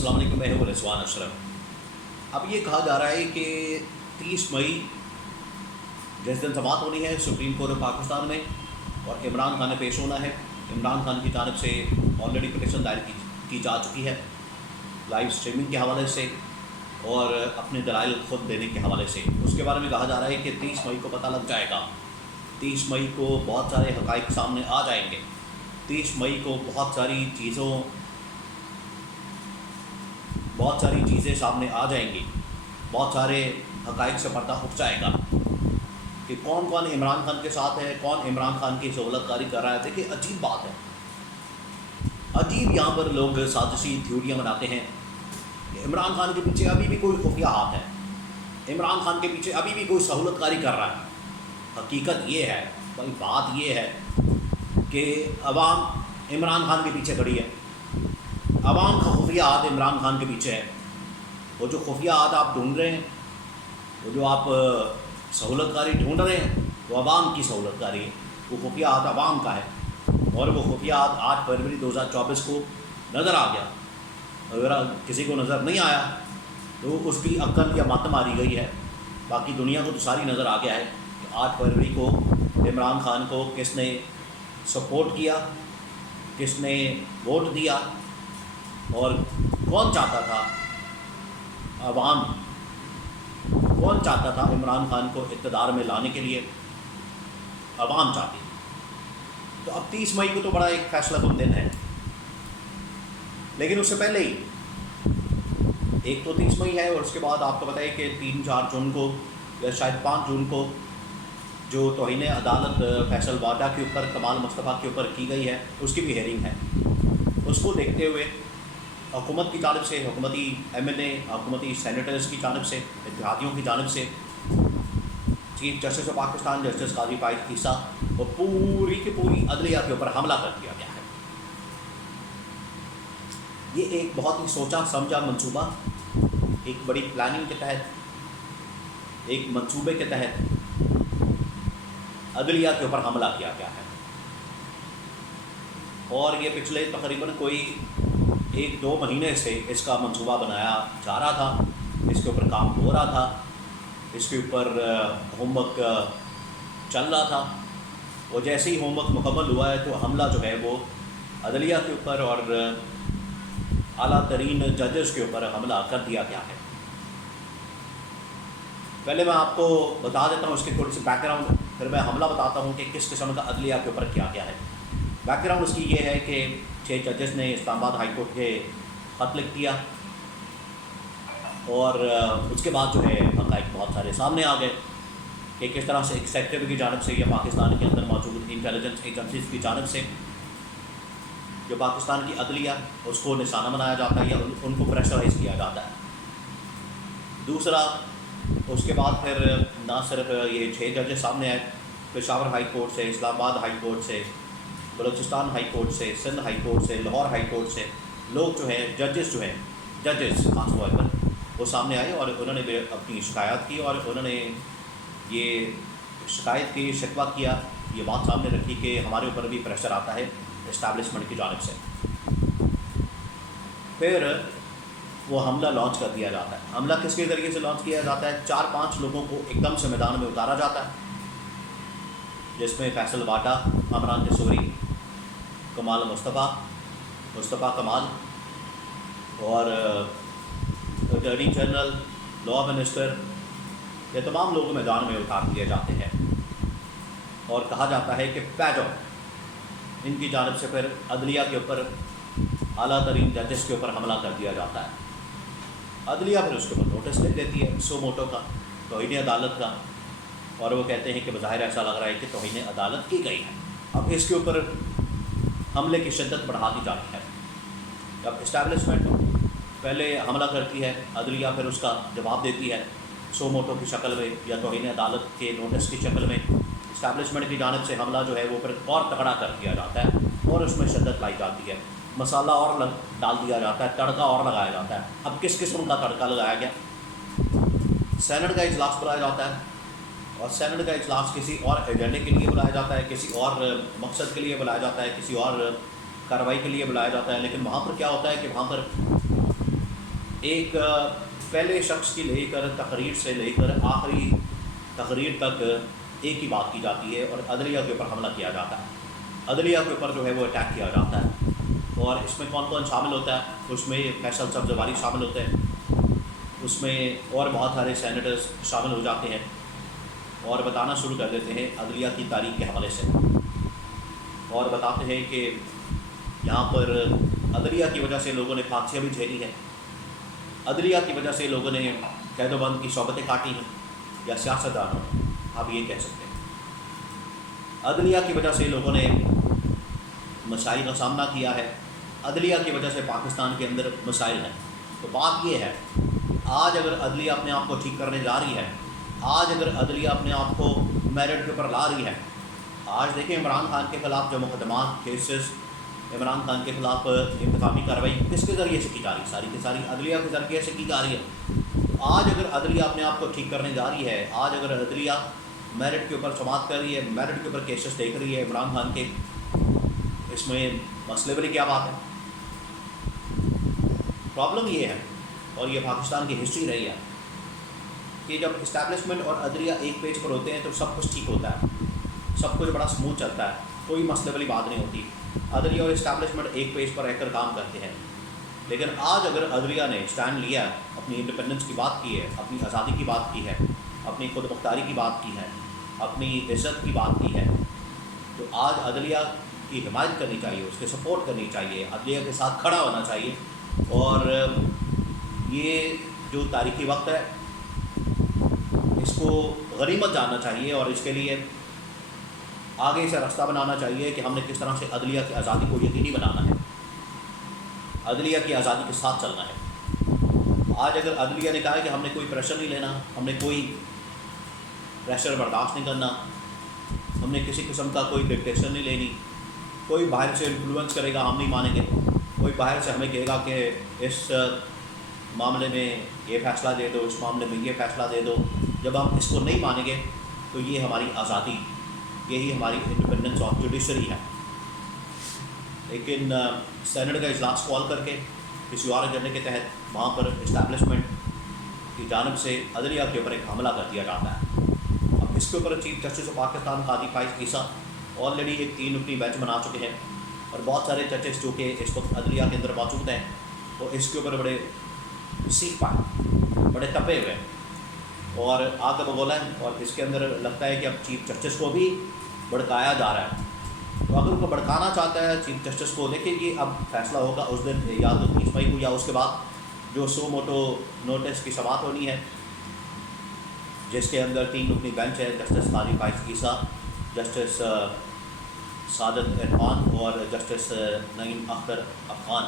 السلام علیکم، میں ہوں رضوان اشرف۔ اب یہ کہا جا رہا ہے کہ 30 مئی جس دن سماعت ہونی ہے سپریم کورٹ آف پاکستان میں، اور عمران خان نے پیش ہونا ہے۔ عمران خان کی جانب سے آلریڈی پٹیشن دائر کی جا چکی ہے لائیو اسٹریمنگ کے حوالے سے اور اپنے دلائل خود دینے کے حوالے سے۔ اس کے بارے میں کہا جا رہا ہے کہ 30 مئی کو پتہ لگ جائے گا، 30 مئی کو بہت سارے حقائق سامنے آ جائیں گے، 30 مئی کو بہت ساری چیزیں سامنے آ جائیں گی، بہت سارے حقائق سے پردہ اٹھ جائے گا کہ کون کون عمران خان کے ساتھ ہے، کون عمران خان کی سہولت کاری کر رہا ہے۔ دیکھیے عجیب بات ہے، عجیب یہاں پر لوگ سازشی تھیوریاں بناتے ہیں کہ عمران خان کے پیچھے ابھی بھی کوئی خفیہ ہاتھ ہے، عمران خان کے پیچھے ابھی بھی کوئی سہولت کاری کر رہا ہے۔ حقیقت یہ ہے بھائی، بات یہ ہے کہ عوام عمران خان کے پیچھے کھڑی ہے، عوام کا خفیہ ہاتھ عمران خان کے پیچھے ہے۔ وہ جو خفیہ ہاتھ آپ ڈھونڈ رہے ہیں، وہ جو آپ سہولت کاری ڈھونڈ رہے ہیں، وہ عوام کی سہولت کاری ہے، وہ خفیہ ہاتھ عوام کا ہے، اور وہ خفیہ ہاتھ 8 فروری 2024 کو نظر آ گیا۔ اگر کسی کو نظر نہیں آیا تو اس کی عقل یا مت ماری گئی ہے، باقی دنیا کو تو ساری نظر آ گیا ہے کہ 8 فروری کو عمران خان کو کس نے سپورٹ کیا، کس نے ووٹ دیا، اور کون چاہتا تھا عوام، کون چاہتا تھا عمران خان کو اقتدار میں لانے کے لیے، عوام چاہتی تھی۔ تو اب 30 مئی کو تو بڑا ایک فیصلہ کن دن ہے، لیکن اس سے پہلے ہی ایک تو 30 مئی ہے، اور اس کے بعد آپ کو پتہ ہے کہ 3-4 جون کو یا شاید 5 جون کو جو توہین عدالت فیصل واڈا کے اوپر، کمال مصطفیٰ کے اوپر کی گئی ہے، اس کی بھی ہیئرنگ ہے۔ اس کو دیکھتے ہوئے حکومت کی جانب سے، حکومتی MNA، حکومتی سینیٹرز کی جانب سے، اتحادیوں کی جانب سے، chief justice of Pakistan justice قاضی فائز عیسیٰ اور پوری کی پوری عدلیہ کے اوپر حملہ کر دیا گیا ہے۔ یہ ایک بہت ہی سوچا سمجھا منصوبہ، ایک بڑی پلاننگ کے تحت، ایک منصوبے کے تحت عدلیہ کے اوپر حملہ کیا گیا ہے، اور یہ پچھلے تقریباً کوئی 1-2 مہینے سے اس کا منصوبہ بنایا جا رہا تھا، اس کے اوپر کام ہو رہا تھا، اس کے اوپر ہوم ورک چل رہا تھا، اور جیسے ہی ہوم ورک مکمل ہوا ہے تو حملہ جو ہے وہ عدلیہ کے اوپر اور اعلیٰ ترین ججز کے اوپر حملہ کر دیا گیا ہے۔ پہلے میں آپ کو بتا دیتا ہوں اس کی تھوڑی سی بیک گراؤنڈ، پھر میں حملہ بتاتا ہوں کہ کس قسم کا عدلیہ کے اوپر کیا گیا ہے۔ بیک گراؤنڈ اس کی یہ ہے کہ 6 ججز نے اسلام آباد ہائی کورٹ کے خط لکھ دیا، اور اس کے بعد جو ہے حقائق بہت سارے سامنے آ گئے کہ کس طرح سے ایگزیکٹو کی جانب سے یا پاکستان کے اندر موجود انٹیلیجنس ایجنسیز کی جانب سے جو پاکستان کی عدلیہ، اس کو نشانہ بنایا جاتا ہے یا ان کو پریشرائز کیا جاتا ہے۔ دوسرا، اس کے بعد پھر نہ صرف یہ 6 ججز سامنے آئے، پشاور ہائی کورٹ سے، اسلام آباد ہائی کورٹ سے، بلوچستان ہائی کورٹ سے، سندھ ہائی کورٹ سے، لاہور ہائی کورٹ سے لوگ جو ہیں، ججز خاص طور پر وہ سامنے آئے، اور انہوں نے اپنی شکایات کی، اور انہوں نے یہ شکایت کی، شکوہ کیا، یہ بات سامنے رکھی کہ ہمارے اوپر بھی پریشر آتا ہے اسٹیبلشمنٹ کی جانب سے۔ پھر وہ حملہ لانچ کر دیا جاتا ہے۔ حملہ کس کے ذریعے سے لانچ کیا جاتا ہے؟ 4-5 لوگوں کو ایک دم سے میدان میں اتارا جاتا ہے، جس میں فیصل واڈا، عمران جسوری، کمال مصطفیٰ کمال، اور اٹارنی جنرل، لاء منسٹر، یہ تمام لوگ میدان میں اتار دیے جاتے ہیں، اور کہا جاتا ہے کہ پیجو ان کی جانب سے پھر عدلیہ کے اوپر، اعلیٰ ترین ججز کے اوپر حملہ کر دیا جاتا ہے۔ عدلیہ پھر اس کے اوپر نوٹس لے دیتی ہے سو موٹو کا، توہین عدالت کا، اور وہ کہتے ہیں کہ بظاہر ایسا لگ رہا ہے کہ توہین عدالت کی گئی ہے۔ اب اس کے اوپر حملے کی شدت بڑھا دی جاتی ہے۔ اب اسٹیبلشمنٹ پہلے حملہ کرتی ہے، عدلیہ پھر اس کا جواب دیتی ہے سو موٹو کی شکل میں یا توہین عدالت کے نوٹس کی شکل میں۔ اسٹیبلشمنٹ کی جانب سے حملہ جو ہے وہ پھر اور تگڑا کر دیا جاتا ہے، اور اس میں شدت لائی جاتی ہے، مسالہ اور ڈال دیا جاتا ہے، تڑکا اور لگایا جاتا ہے۔ اب کس قسم کا تڑکا لگایا گیا؟ سینٹ کا اجلاس بلایا جاتا ہے، اور سینٹ کا اجلاس کسی اور ایجنڈے کے لیے بلایا جاتا ہے، کسی اور مقصد کے لیے بلایا جاتا ہے، کسی اور کارروائی کے لیے بلایا جاتا ہے، لیکن وہاں پر کیا ہوتا ہے کہ وہاں پر ایک پہلے شخص کی لے کر تقریر سے لے کر آخری تقریر تک ایک ہی بات کی جاتی ہے، اور عدلیہ کے اوپر حملہ کیا جاتا ہے، عدلیہ کے اوپر جو ہے وہ اٹیک کیا جاتا ہے۔ اور اس میں کون کون شامل ہوتا ہے؟ اس میں فیصل صاحب زواری شامل ہوتے ہیں، اس میں اور بہت سارے سینیٹرز شامل ہو جاتے ہیں، اور بتانا شروع کر دیتے ہیں عدلیہ کی تاریخ کے حوالے سے، اور بتاتے ہیں کہ یہاں پر عدلیہ کی وجہ سے لوگوں نے پھانسیاں بھی جھیلی ہیں، عدلیہ کی وجہ سے لوگوں نے قید و بند کی صحبتیں کاٹی ہیں، یا سیاستدانوں نے، آپ یہ کہہ سکتے ہیں۔ عدلیہ کی وجہ سے لوگوں نے مسائل کا سامنا کیا ہے، عدلیہ کی وجہ سے پاکستان کے اندر مسائل ہیں۔ تو بات یہ ہے، آج اگر عدلیہ اپنے آپ کو ٹھیک کرنے جا رہی ہے، آج اگر عدلیہ اپنے آپ کو میرٹ کے اوپر لا رہی ہے، آج دیکھیں عمران خان کے خلاف جو مقدمات، کیسز، عمران خان کے خلاف انتقامی کارروائی کس کے ذریعے سے کی جا رہی ہے؟ ساری کی ساری عدلیہ کے ذریعے سے کی جا رہی ہے۔ تو آج اگر عدلیہ اپنے آپ کو ٹھیک کرنے جا رہی ہے، آج اگر عدلیہ میرٹ کے اوپر سماعت کر رہی ہے، میرٹ کے اوپر کیسز دیکھ رہی ہے عمران خان کے، اس میں مسئلے والی کیا بات ہے؟ پرابلم یہ ہے، اور یہ پاکستان کی ہسٹری رہی ہے، کہ جب اسٹیبلشمنٹ اور عدلیہ ایک پیج پر ہوتے ہیں تو سب کچھ ٹھیک ہوتا ہے، سب کچھ بڑا سموتھ چلتا ہے، کوئی مسئلے والی بات نہیں ہوتی۔ عدلیہ اور اسٹیبلشمنٹ ایک پیج پر رہ کر کام کرتے ہیں، لیکن آج اگر عدلیہ نے اسٹینڈ لیا، اپنی انڈیپینڈنس کی بات کی ہے، اپنی آزادی کی بات کی ہے، اپنی خود مختاری کی بات کی ہے، اپنی عزت کی بات کی ہے، تو آج عدلیہ کی حمایت کرنی چاہیے، اس کے سپورٹ کرنی چاہیے، عدلیہ کے ساتھ کھڑا ہونا چاہیے، اور یہ جو تاریخی وقت ہے اس کو غنیمت جاننا چاہیے، اور اس کے لیے آگے سے راستہ بنانا چاہیے کہ ہم نے کس طرح سے عدلیہ کی آزادی کو یقینی بنانا ہے، عدلیہ کی آزادی کے ساتھ چلنا ہے۔ آج اگر عدلیہ نے کہا ہے کہ ہم نے کوئی پریشر نہیں لینا، ہم نے کوئی پریشر برداشت نہیں کرنا، ہم نے کسی قسم کا کوئی ڈکٹیشن نہیں لینی، کوئی باہر سے انفلوئنس کرے گا ہم نہیں مانیں گے، کوئی باہر سے ہمیں کہے گا کہ اس معاملے میں یہ فیصلہ دے دو، اس معاملے میں یہ فیصلہ دے دو، جب ہم اس کو نہیں مانیں گے تو یہ ہماری آزادی، یہی ہماری انڈیپینڈنس آف جوڈیشری ہے۔ لیکن سینٹ کا اجلاس کال کر کے کسی اور ایجنڈے کے تحت وہاں پر اسٹیبلشمنٹ کی جانب سے عدلیہ کے اوپر ایک حملہ کر دیا جاتا ہے۔ اب اس کے اوپر chief justice of Pakistan Qazi Faez Isa already ایک 3 رکنی بینچ بنا چکے ہیں، اور بہت سارے ججز جو کہ اس وقت عدلیہ کے اندر موجود ہیں وہ اس کے اوپر بڑے سیکھ پائے، بڑے تپے ہوئے، اور آگے بگولا ہے، اور اس کے اندر لگتا ہے کہ اب چیف جسٹس کو بھی بھڑکایا جا رہا ہے۔ تو اگر ان کو بھڑکانا چاہتا ہے چیف جسٹس کو، دیکھیں کہ اب فیصلہ ہوگا اس دن، یا تو 30 مئی کو یا اس کے بعد جو سو موٹو نوٹس کی سماعت ہونی ہے، جس کے اندر 3 رکنی بینچ ہے، جسٹس قاضی فائز عیسیٰ، جسٹس سعادت عرفان اور جسٹس نعیم اختر افغان،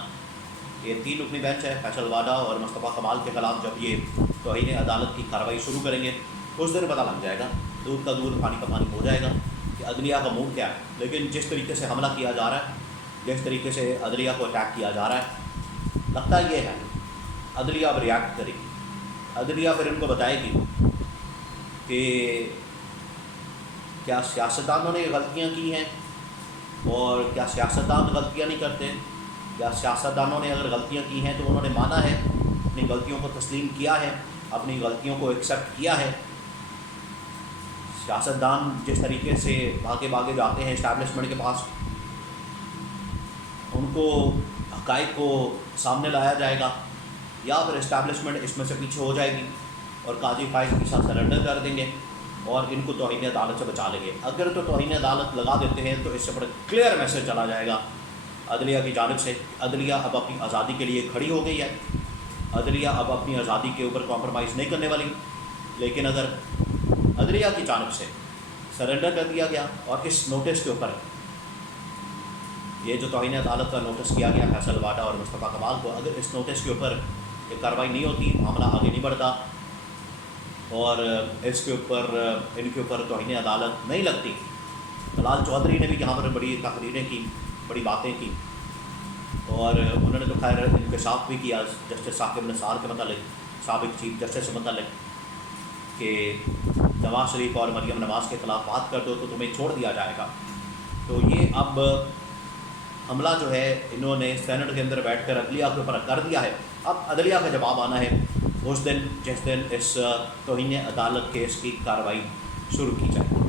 یہ 3 رکنی بینچ ہے، فیصل واڈا اور مصطفیٰ کمال کے خلاف جب یہ توہین عدالت کی کارروائی شروع کریں گے اس دن پتہ لگ جائے گا، دودھ کا دودھ پانی کا پانی ہو جائے گا کہ عدلیہ کا موڈ کیا ہے۔ لیکن جس طریقے سے حملہ کیا جا رہا ہے، جس طریقے سے عدلیہ کو اٹیک کیا جا رہا ہے، لگتا یہ ہے عدلیہ اب ریاکٹ کرے گی، عدلیہ پھر ان کو بتائے گی کہ کیا سیاستدانوں نے غلطیاں کی ہیں، اور کیا سیاستدان غلطیاں نہیں کرتے، کیا سیاستدانوں نے اگر غلطیاں کی ہیں تو انہوں نے مانا ہے، اپنی غلطیوں کو تسلیم کیا ہے، اپنی غلطیوں کو ایکسیپٹ کیا ہے۔ سیاستدان جس طریقے سے بھاگے بھاگے جاتے ہیں اسٹیبلشمنٹ کے پاس، ان کو حقائق کو سامنے لایا جائے گا، یا پھر اسٹیبلشمنٹ اس میں سے پیچھے ہو جائے گی اور قاضی فائز کے ساتھ سرنڈر کر دیں گے اور ان کو توہین عدالت سے بچا لیں گے۔ اگر تو توہین عدالت لگا دیتے ہیں تو اس سے بڑا کلیئر میسج چلا جائے گا عدلیہ کی جانب سے، عدلیہ اب اپنی آزادی کے لیے کھڑی ہو گئی ہے، عدلیہ اب اپنی آزادی کے اوپر کمپرومائز نہیں کرنے والی۔ لیکن اگر عدلیہ کی جانب سے سرنڈر کر دیا گیا، اور اس نوٹس کے اوپر یہ جو توہین عدالت کا نوٹس کیا گیا فیصل واڈا اور مصطفیٰ کمال کو، اگر اس نوٹس کے اوپر یہ کارروائی نہیں ہوتی، معاملہ آگے نہیں بڑھتا، اور اس کے اوپر ان کے اوپر توہین عدالت نہیں لگتی، طلال چودھری نے بھی یہاں پر بڑی تقریریں کی، بڑی باتیں کی، اور انہوں نے تو خیر انکشاف بھی کیا جسٹس ثاقب نثار کے متعلق، سابق چیف جسٹس سے متعلق، کہ نواز شریف اور مریم نواز کے خلاف بات کر دو تو تمہیں چھوڑ دیا جائے گا۔ تو یہ اب حملہ جو ہے انہوں نے سینٹ کے اندر بیٹھ کر عدلیہ کے اوپر کر دیا ہے. اب عدلیہ کا جواب آنا ہے اس دن جس دن اس توہین عدالت کیس کی کارروائی شروع کی جائے.